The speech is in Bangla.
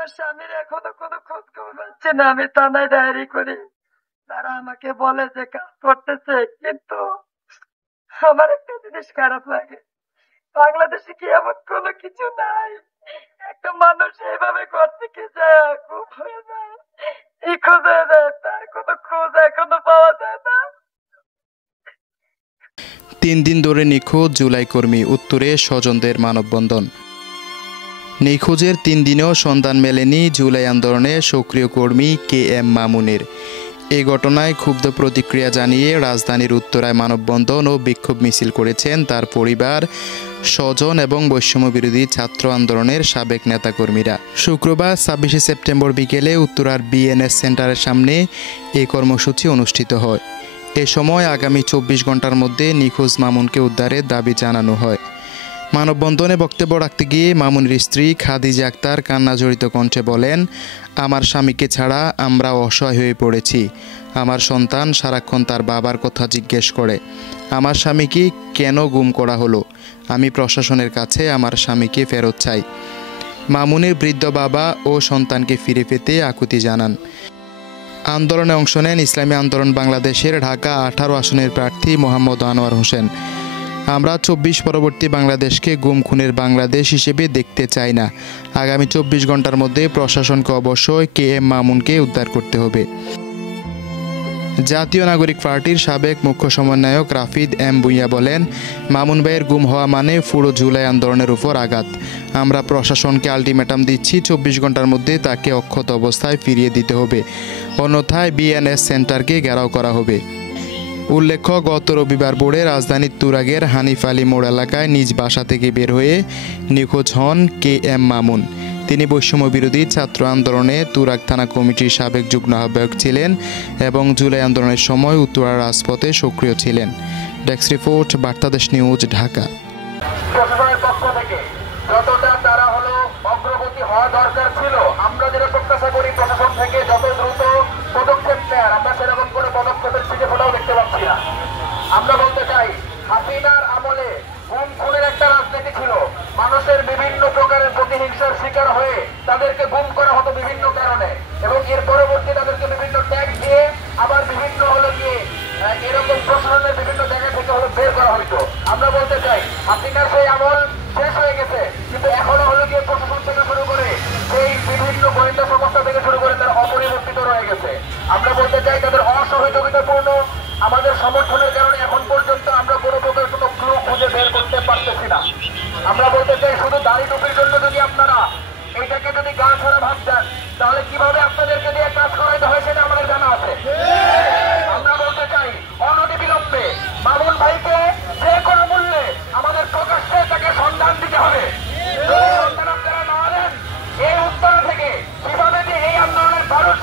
আমার স্বামীর এখনো কোনো খোঁজ খবর পাচ্ছে না। আমি থানায় ডায়েরি করি, তারা আমাকে বলে যে কাজ করতেছে, কিন্তু আমার একটা জিনিস খারাপ লাগে, বাংলাদেশে কি এমন কোনো কিছু নাই? একটা মানুষ এইভাবে ঘর থেকে যায়, খুব হয়ে যায়, নিখোঁজ হয়ে যায়, তার কোনো খোঁজ এখনো পাওয়া যায় না। 3 দিন ধরে নিখোঁজ জুলাই কর্মী, উত্তরে স্বজনদের মানববন্ধন। নিখোঁজের 3 দিনেও সন্ধান মেলেনি জুলাই আন্দোলনে সক্রিয় কর্মী KM মামুনের। এই ঘটনায় ক্ষুব্ধ প্রতিক্রিয়া জানিয়ে রাজধানীর উত্তরায় মানববন্ধন ও বিক্ষোভ মিছিল করেছেন তার পরিবার, স্বজন এবং বৈষম্যবিরোধী ছাত্র আন্দোলনের সাবেক নেতাকর্মীরা। শুক্রবার 26 সেপ্টেম্বর বিকেলে উত্তরার BNS সেন্টারের সামনে এই কর্মসূচি অনুষ্ঠিত হয়। এ সময় আগামী 24 ঘন্টার মধ্যে নিখোঁজ মামুনকে উদ্ধারের দাবি জানানো হয়। মানববন্ধনে বক্তব্য রাখতে গিয়ে মামুনের স্ত্রী খাদিজা আক্তার কান্নাজড়িত কণ্ঠে বলেন, আমার স্বামীকে ছাড়া আমরা অসহায় হয়ে পড়েছি। আমার সন্তান সারাক্ষণ তার বাবার কথা জিজ্ঞেস করে, আমার স্বামীকে কেন গুম করা হলো? আমি প্রশাসনের কাছে আমার স্বামীকে ফেরত চাই। মামুনের বৃদ্ধ বাবা ও সন্তানকে ফিরে পেতে আকুতি জানান। আন্দোলনে অংশ নেন ইসলামী আন্দোলন বাংলাদেশের ঢাকা 18 আসনের প্রার্থী মোহাম্মদ আনোয়ার হোসেন। আমরা 24 পরবর্তী বাংলাদেশকে গুম খুনের বাংলাদেশ হিসেবে দেখতে চাই না। আগামী 24 ঘন্টার মধ্যে প্রশাসনকে অবশ্যই KM মামুনকে উদ্ধার করতে হবে। জাতীয় নাগরিক পার্টির সাবেক মুখ্য সমন্বয়ক রাফিদ M ভূঁইয়া বলেন, মামুন ভাইয়ের গুম হওয়া মানে পুরো জুলাই আন্দোলনের উপর আঘাত। আমরা প্রশাসনকে আলটিমেটাম দিচ্ছি, 24 ঘন্টার মধ্যে তাকে অক্ষত অবস্থায় ফিরিয়ে দিতে হবে, অন্যথায় BNS সেন্টারকে ঘেরাও করা হবে। উল্লেখ্য, গত রবিবার ভোরে রাজধানীর তুরাগের হানিফ আলী মোড় এলাকায় নিজ বাসা থেকে বের হয়ে নিখোঁজ হন KM মামুন। তিনি বৈষম্যবিরোধী ছাত্র আন্দোলনে তুরাগ থানা কমিটির সাবেক যুগ্ম আহ্বায়ক ছিলেন এবং জুলাই আন্দোলনের সময় উত্তরা রাজপথে সক্রিয় ছিলেন। Desk report, Bartadesh news, Dhaka. প্রশাসনের পক্ষ থেকে যতটা তারা হলো অগ্রগতি হওয়া দরকার ছিল, আমরা যেটা প্রত্যাশা করি প্রশাসন থেকে যত দ্রুত পদক্ষেপ নেয়ার, আমরা সেরকম কোনো পদক্ষেপের ছিটে ফোটাও দেখতে পাচ্ছি না। আমরা বলতে চাই, হাসিনার আমলে গুম খুনের একটা রাজনীতি ছিল। মানুষের বিভিন্ন প্রকারের প্রতিহিংসার শিকার হয়ে তাদেরকে গুম করা হতো বিভিন্ন কারণে, এবং এর পরবর্তী তাদেরকে বিভিন্ন ট্যাক্স দিয়ে আবার বিভিন্ন হলো গিয়ে এরকম প্রশাসনের বিভিন্ন জায়গা থেকে হলো বের করা হইতো। আমরা বলতে চাই, হাসিনার সেই আমল শেষ হয়ে গেছে, কিন্তু এখনো হলো গিয়ে প্রশাসন থেকে শুরু করে সেই বিভিন্ন গোয়েন্দা সংস্থা থেকে শুরু করে তারা অপরিবর্তিত রয়ে গেছে। আমরা বলতে চাই, তাদের অসহযোগিতাপূর্ণ আমাদের সমর্থনের কারণে এখন পর্যন্ত আমরা কোনো প্রকার কোনো ক্লু খুঁজে বের করতে পারতেছি না। আমরা বলতে চাই, শুধু দাড়ি টুপির জন্য যদি আপনারা এইটাকে যদি গা ছাড়া ভাবছেন, তাহলে কিভাবে আপনাদেরকে দিয়ে কাজ করাইতে হয় সেটা আমাদের জানা আছে। আমরা বলতে চাই, অনতিবিলম্বে মামুন ভাইকে যে কোনো মূল্যে আমাদের প্রকাশ্যে তাকে সন্ধান দিতে হবে। যদি সন্ধান আপনারা না দেন, এই উত্তর থেকে কিভাবে যে এই আন্দোলনের 12